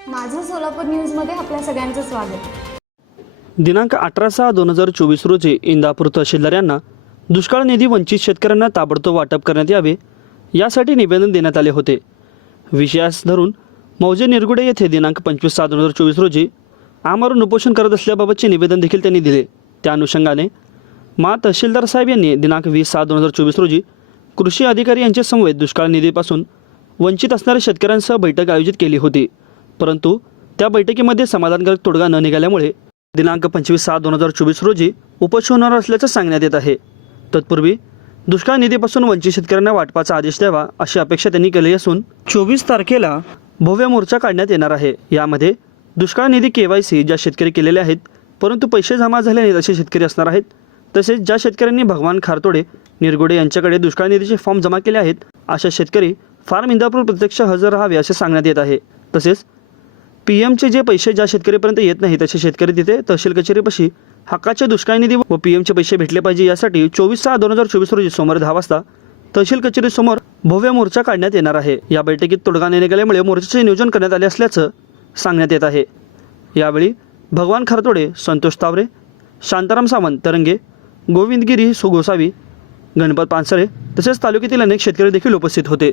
सोलापूर न्यूजमध्ये आपल्या सगळ्यांचं स्वागत. दिनांक अठरा सहा दोन हजार चोवीस रोजी इंदापूर तहसीलदार यांना दुष्काळ निधी वंचित शेतकऱ्यांना ताबडतोब वाटप करण्यात यावे यासाठी निवेदन देण्यात आले होते. विषयास धरून मौजे निरगुडे येथे दिनांक पंचवीस सहा दोन हजार चोवीस रोजी आमरण उपोषण करत असल्याबाबतचे निवेदन देखील त्यांनी दिले. त्या अनुषंगाने मा तहसीलदार साहेब यांनी दिनांक वीस सहा दोन हजार चोवीस रोजी कृषी अधिकारी यांच्या समवेत दुष्काळ निधीपासून वंचित असणाऱ्या शेतकऱ्यांसह बैठक आयोजित केली होती. परंतु त्या बैठकीमध्ये समाधानकारक तोडगा न निघाल्यामुळे दिनांक पंचवीस सहा दोन हजार चोवीस रोजी उपोषण होणार असल्याचं सांगण्यात येत आहे. तत्पूर्वी दुष्काळ निधीपासून वंचित शेतकऱ्यांना वाटपाचा आदेश द्यावा अशी अपेक्षा त्यांनी केली असून चोवीस तारखेला भव्य मोर्चा काढण्यात येणार आहे. यामध्ये दुष्काळ निधी के वाय सी ज्या शेतकरी केलेले आहेत परंतु पैसे जमा झाले नाहीत असे शेतकरी असणार आहेत. तसेच ज्या शेतकऱ्यांनी भगवान खारतोडे निरगुडे यांच्याकडे दुष्काळ निधीचे फॉर्म जमा केले आहेत अशा शेतकरी फार्म इंदापूर प्रत्यक्ष हजर राहावे असे सांगण्यात येत आहे. तसेच पी एमचे जे पैसे ज्या शेतकरीपर्यंत येत नाही तसे शेतकरी तिथे तहसील कचेरीपाशी हक्काचे दुष्काळ निधी व पी एमचे पैसे भेटले पाहिजे यासाठी चोवीस सहा दोन हजार चोवीस रोजी सोमवारी दहा वाजता तहसील कचेरीसमोर भव्य मोर्चा काढण्यात येणार आहे. या बैठकीत तोडगा निघाल्यामुळे मोर्चाचे नियोजन करण्यात आले असल्याचं सांगण्यात येत आहे. यावेळी भगवान खरतोडे संतोष तावरे शांताराम सावंत तरंगे गोविंदगिरी सुगोसावी गणपत पानसरे तसेच तालुक्यातील अनेक शेतकरी देखील उपस्थित होते.